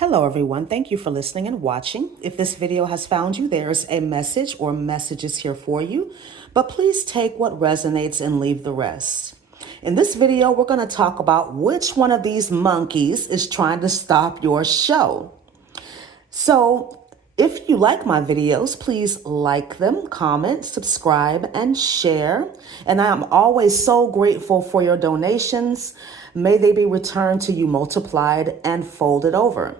Hello, everyone. Thank you for listening and watching. If this video has found you, there's a message or messages here for you, but please take what resonates and leave the rest. In this video, we're going to talk about which one of these monkeys is trying to stop your show. So if you like my videos, please like them, comment, subscribe, and share. And I am always so grateful for your donations. May they be returned to you multiplied and folded over.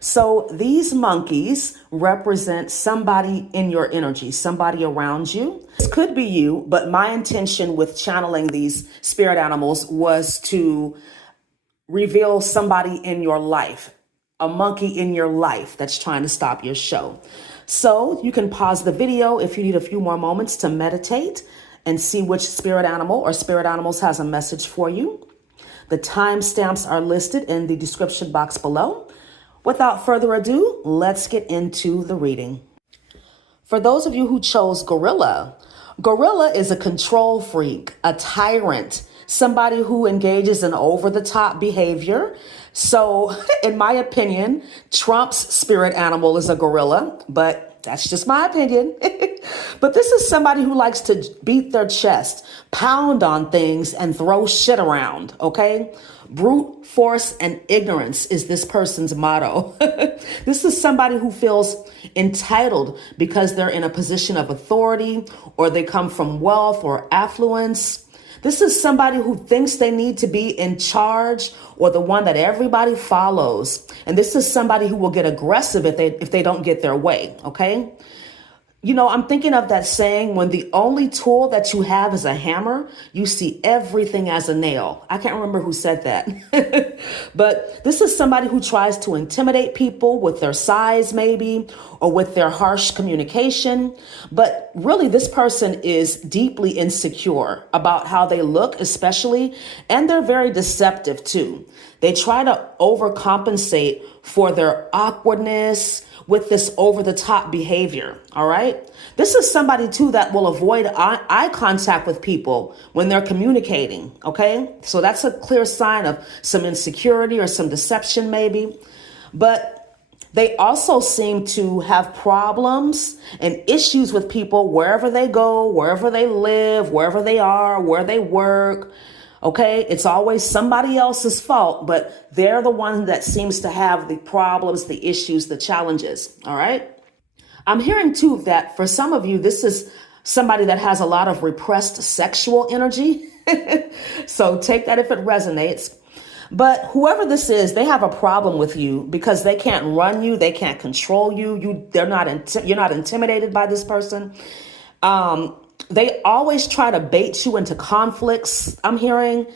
So these monkeys represent somebody in your energy, somebody around you. This could be you, but my intention with channeling these spirit animals was to reveal somebody in your life, a monkey in your life that's trying to stop your show. So you can pause the video if you need a few more moments to meditate and see which spirit animal or spirit animals has a message for you. The timestamps are listed in the description box below. Without further ado, let's get into the reading. For those of you who chose gorilla, gorilla is a control freak, a tyrant, somebody who engages in over-the-top behavior. So, in my opinion, Trump's spirit animal is a gorilla, but that's just my opinion. But this is somebody who likes to beat their chest, pound on things, and throw shit around, okay? Brute force and ignorance is this person's motto. This is somebody who feels entitled because they're in a position of authority or they come from wealth or affluence. This is somebody who thinks they need to be in charge or the one that everybody follows. And this is somebody who will get aggressive if they don't get their way, okay? You know, I'm thinking of that saying, when the only tool that you have is a hammer, you see everything as a nail. I can't remember who said that. But this is somebody who tries to intimidate people with their size, maybe, or with their harsh communication. But really, this person is deeply insecure about how they look, especially, and they're very deceptive, too. They try to overcompensate for their awkwardness with this over-the-top behavior, all right? This is somebody, too, that will avoid eye contact with people when they're communicating, okay? So that's a clear sign of some insecurity or some deception, maybe. But they also seem to have problems and issues with people wherever they go, wherever they live, wherever they are, where they work. Okay, it's always somebody else's fault, but they're the one that seems to have the problems, the issues, the challenges. All right. I'm hearing too that for some of you, this is somebody that has a lot of repressed sexual energy. So take that if it resonates. But whoever this is, they have a problem with you because they can't run you. They can't control you. You're not intimidated by this person. They always try to bait you into conflicts, I'm hearing,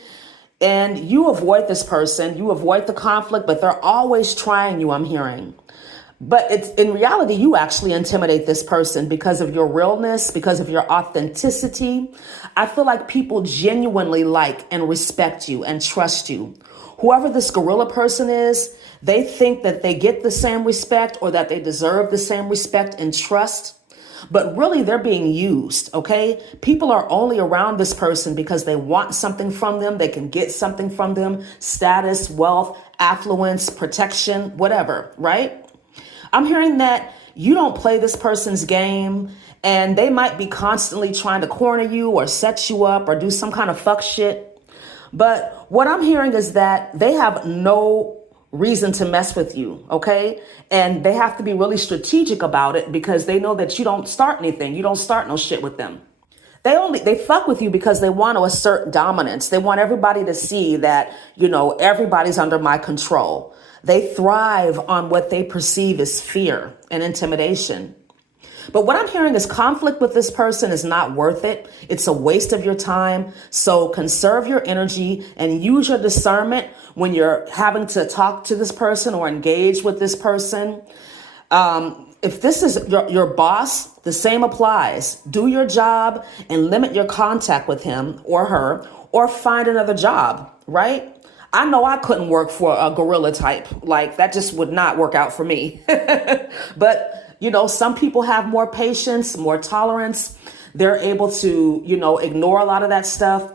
and you avoid this person. You avoid the conflict, but they're always trying you, I'm hearing. But it's in reality, you actually intimidate this person because of your realness, because of your authenticity. I feel like people genuinely like and respect you and trust you. Whoever this gorilla person is, they think that they get the same respect or that they deserve the same respect and trust. But really, they're being used, okay? People are only around this person because they want something from them. They can get something from them: status, wealth, affluence, protection, whatever, right? I'm hearing that you don't play this person's game, and they might be constantly trying to corner you or set you up or do some kind of fuck shit. But what I'm hearing is that they have no reason to mess with you, okay? And they have to be really strategic about it because they know that you don't start anything. You don't start no shit with them. They fuck with you because they want to assert dominance. They want everybody to see that, you know, everybody's under my control. They thrive on what they perceive as fear and intimidation. But what I'm hearing is conflict with this person is not worth it. It's a waste of your time. So conserve your energy and use your discernment when you're having to talk to this person or engage with this person. If this is your boss, the same applies. Do your job and limit your contact with him or her, or find another job, right? I know I couldn't work for a gorilla type. Like, that just would not work out for me. But you know, some people have more patience, more tolerance. They're able to, you know, ignore a lot of that stuff.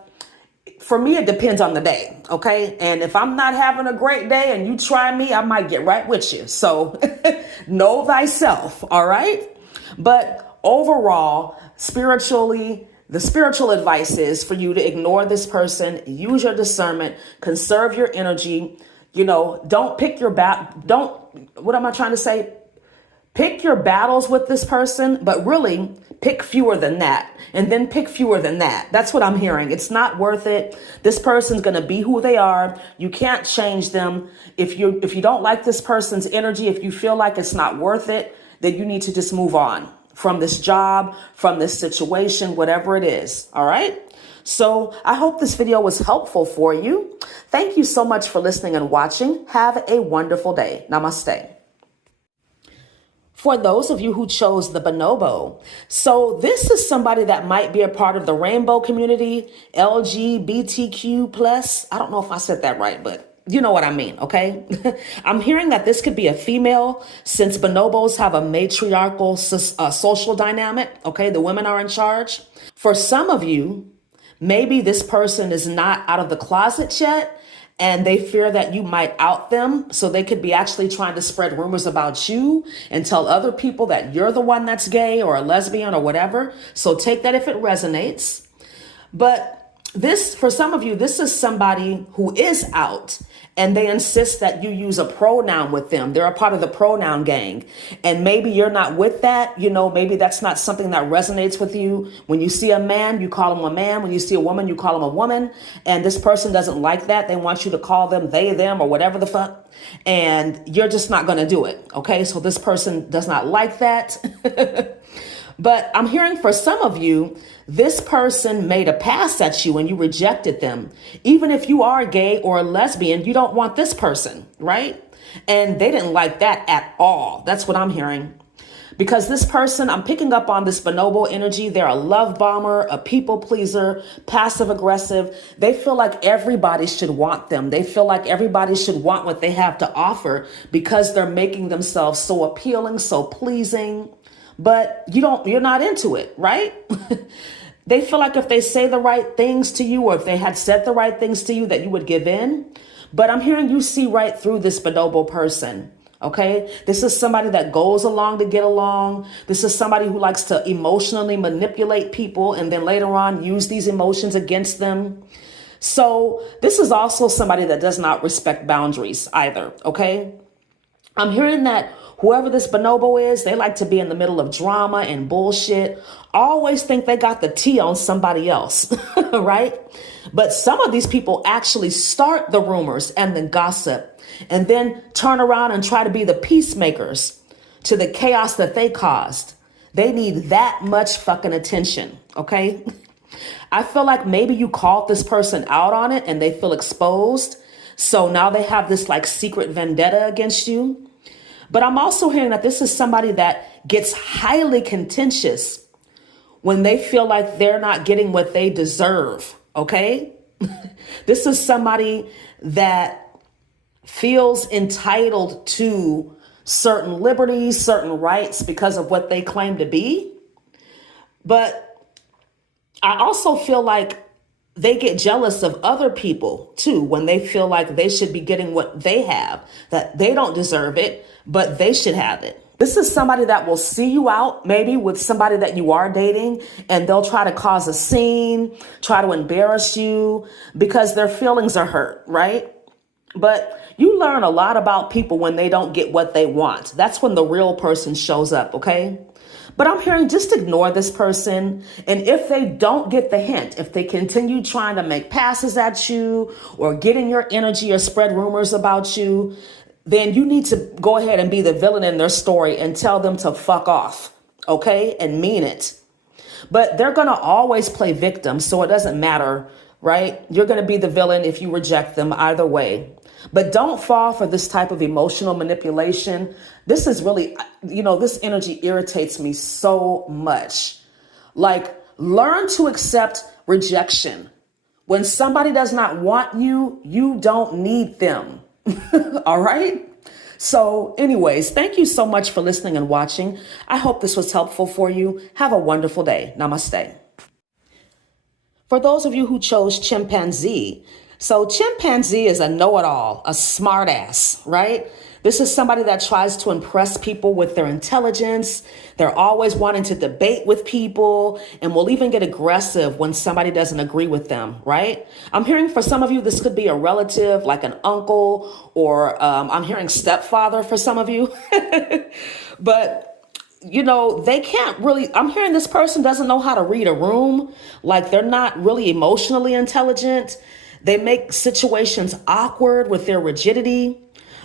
for me, it depends on the day, okay? And if I'm not having a great day and you try me, I might get right with you. So know thyself, all right? But overall, spiritually, the spiritual advice is for you to ignore this person, use your discernment, conserve your energy. You know, don't pick your what am I trying to say? Pick your battles with this person, but really pick fewer than that, and then pick fewer than that. That's what I'm hearing. It's not worth it. This person's going to be who they are. You can't change them. If you don't like this person's energy, if you feel like it's not worth it, then you need to just move on from this job, from this situation, whatever it is. All right. So I hope this video was helpful for you. Thank you so much for listening and watching. Have a wonderful day. Namaste. For those of you who chose the bonobo, so this is somebody that might be a part of the rainbow community, LGBTQ plus. I don't know if I said that right, but you know what I mean, okay? I'm hearing that this could be a female since bonobos have a matriarchal social dynamic, okay? The women are in charge. For some of you, maybe this person is not out of the closet yet, and they fear that you might out them. So they could be actually trying to spread rumors about you and tell other people that you're the one that's gay or a lesbian or whatever. So take that if it resonates. But this, for some of you, this is somebody who is out and they insist that you use a pronoun with them. They're a part of the pronoun gang. And maybe you're not with that. You know, maybe that's not something that resonates with you. When you see a man, you call him a man. When you see a woman, you call him a woman. And this person doesn't like that. They want you to call them they, them, or whatever the fuck. And you're just not going to do it. Okay. So this person does not like that. But I'm hearing for some of you, this person made a pass at you and you rejected them. Even if you are gay or a lesbian, you don't want this person, right? And they didn't like that at all. That's what I'm hearing. Because this person, I'm picking up on this bonobo energy. They're a love bomber, a people pleaser, passive aggressive. They feel like everybody should want them. They feel like everybody should want what they have to offer because they're making themselves so appealing, so pleasing. But you're not into it, right? They feel like if they say the right things to you, or if they had said the right things to you, that you would give in. But I'm hearing you see right through this bonobo person. Okay. This is somebody that goes along to get along. This is somebody who likes to emotionally manipulate people and then later on use these emotions against them. So this is also somebody that does not respect boundaries either. Okay. I'm hearing that whoever this bonobo is, they like to be in the middle of drama and bullshit. Always think they got the tea on somebody else, right? But some of these people actually start the rumors and the gossip and then turn around and try to be the peacemakers to the chaos that they caused. They need that much fucking attention, okay? I feel like maybe you called this person out on it and they feel exposed. So now they have this like secret vendetta against you. But I'm also hearing that this is somebody that gets highly contentious when they feel like they're not getting what they deserve. Okay. This is somebody that feels entitled to certain liberties, certain rights because of what they claim to be. But I also feel like they get jealous of other people too, when they feel like they should be getting what they have, that they don't deserve it, but they should have it. This is somebody that will see you out maybe with somebody that you are dating, and they'll try to cause a scene, try to embarrass you because their feelings are hurt, right? But you learn a lot about people when they don't get what they want. That's when the real person shows up, okay? But I'm hearing just ignore this person. And if they don't get the hint, if they continue trying to make passes at you or get in your energy or spread rumors about you, then you need to go ahead and be the villain in their story and tell them to fuck off, okay? And mean it. But they're going to always play victim, so it doesn't matter, right? You're going to be the villain if you reject them either way. But don't fall for this type of emotional manipulation. This is really, this energy irritates me so much. Like, learn to accept rejection. When somebody does not want you, you don't need them. All right? So anyways, thank you so much for listening and watching. I hope this was helpful for you. Have a wonderful day. Namaste. For those of you who chose chimpanzee, so chimpanzee is a know-it-all, a smartass, right? This is somebody that tries to impress people with their intelligence. They're always wanting to debate with people and will even get aggressive when somebody doesn't agree with them, right? I'm hearing for some of you, this could be a relative, like an uncle, or I'm hearing stepfather for some of you. But they can't really, I'm hearing this person doesn't know how to read a room. Like they're not really emotionally intelligent. They make situations awkward with their rigidity.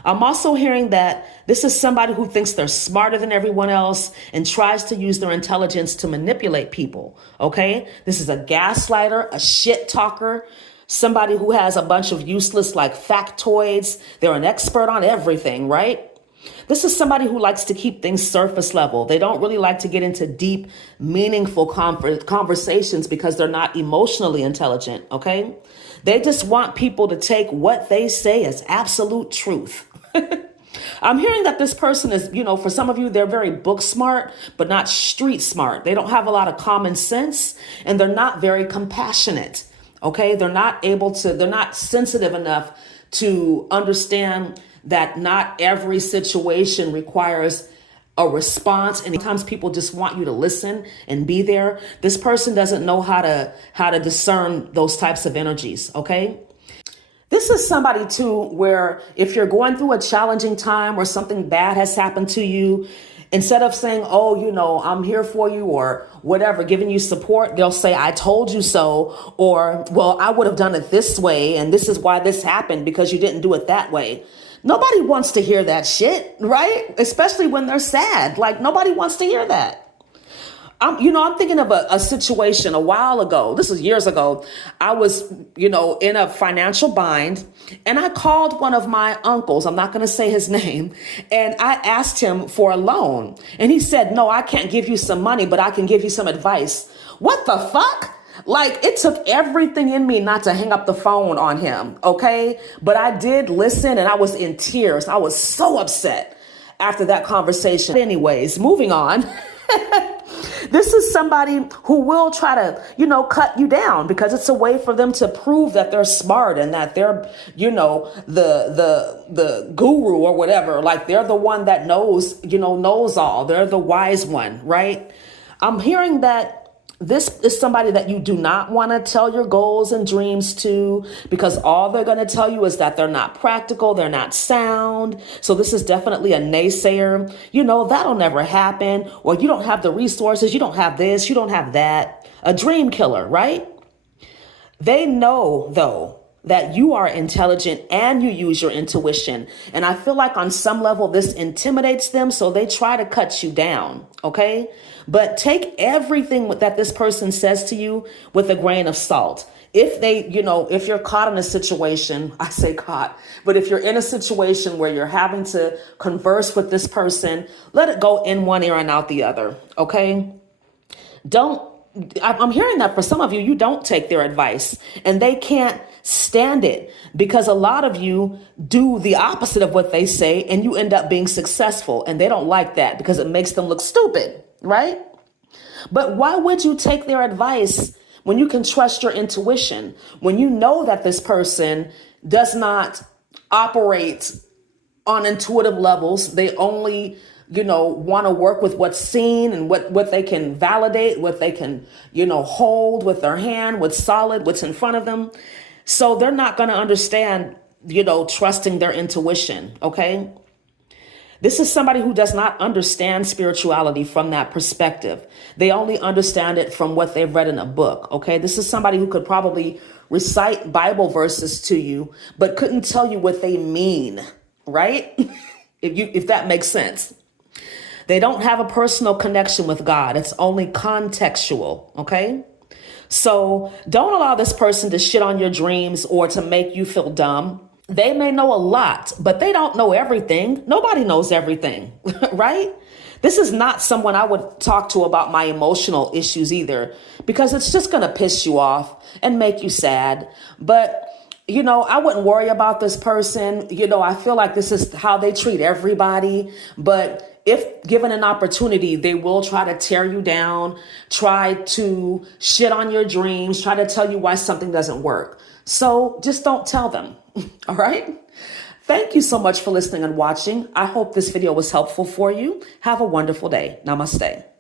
I'm also hearing that this is somebody who thinks they're smarter than everyone else and tries to use their intelligence to manipulate people. Okay. This is a gaslighter, a shit talker, somebody who has a bunch of useless like factoids. They're an expert on everything, right? This is somebody who likes to keep things surface level. They don't really like to get into deep, meaningful conversations because they're not emotionally intelligent, okay? They just want people to take what they say as absolute truth. I'm hearing that this person is, for some of you, they're very book smart, but not street smart. They don't have a lot of common sense, and they're not very compassionate, okay? They're not sensitive enough to understand that not every situation requires a response. And sometimes people just want you to listen and be there. This person doesn't know how to discern those types of energies. Okay. This is somebody too, where if you're going through a challenging time or something bad has happened to you, instead of saying, oh, I'm here for you or whatever, giving you support, they'll say, I told you so. Or, well, I would have done it this way. And this is why this happened because you didn't do it that way. Nobody wants to hear that shit, right? Especially when they're sad. Like nobody wants to hear that. I'm thinking of a situation a while ago. This was years ago. I was, in a financial bind and I called one of my uncles. I'm not going to say his name. And I asked him for a loan and he said, no, I can't give you some money, but I can give you some advice. What the fuck? Like it took everything in me not to hang up the phone on him. Okay. But I did listen and I was in tears. I was so upset after that conversation. Anyways, moving on. This is somebody who will try to, cut you down because it's a way for them to prove that they're smart and that they're, the guru or whatever. Like they're the one that knows all. They're the wise one, right? I'm hearing that this is somebody that you do not want to tell your goals and dreams to because all they're going to tell you is that they're not practical. They're not sound. So this is definitely a naysayer. That'll never happen. Or you don't have the resources. You don't have this. You don't have that. A dream killer, right? They know, though, that you are intelligent and you use your intuition. And I feel like on some level, this intimidates them. So they try to cut you down. Okay. But take everything that this person says to you with a grain of salt. If if you're caught in a situation, I say caught, but if you're in a situation where you're having to converse with this person, let it go in one ear and out the other. Okay. I'm hearing that for some of you, you don't take their advice and they can't stand it because a lot of you do the opposite of what they say and you end up being successful and they don't like that because it makes them look stupid, right? But why would you take their advice when you can trust your intuition, when you know that this person does not operate on intuitive levels? They only want to work with what's seen and what they can validate, what they can, hold with their hand, what's solid, what's in front of them. So they're not going to understand, trusting their intuition. Okay. This is somebody who does not understand spirituality from that perspective. They only understand it from what they've read in a book. Okay. This is somebody who could probably recite Bible verses to you, but couldn't tell you what they mean. Right. if that makes sense. They don't have a personal connection with God. It's only contextual. Okay. So don't allow this person to shit on your dreams or to make you feel dumb. They may know a lot, but they don't know everything. Nobody knows everything, right? This is not someone I would talk to about my emotional issues either, because it's just going to piss you off and make you sad. But I wouldn't worry about this person. I feel like this is how they treat everybody. But if given an opportunity, they will try to tear you down, try to shit on your dreams, try to tell you why something doesn't work. So just don't tell them. All right. Thank you so much for listening and watching. I hope this video was helpful for you. Have a wonderful day. Namaste.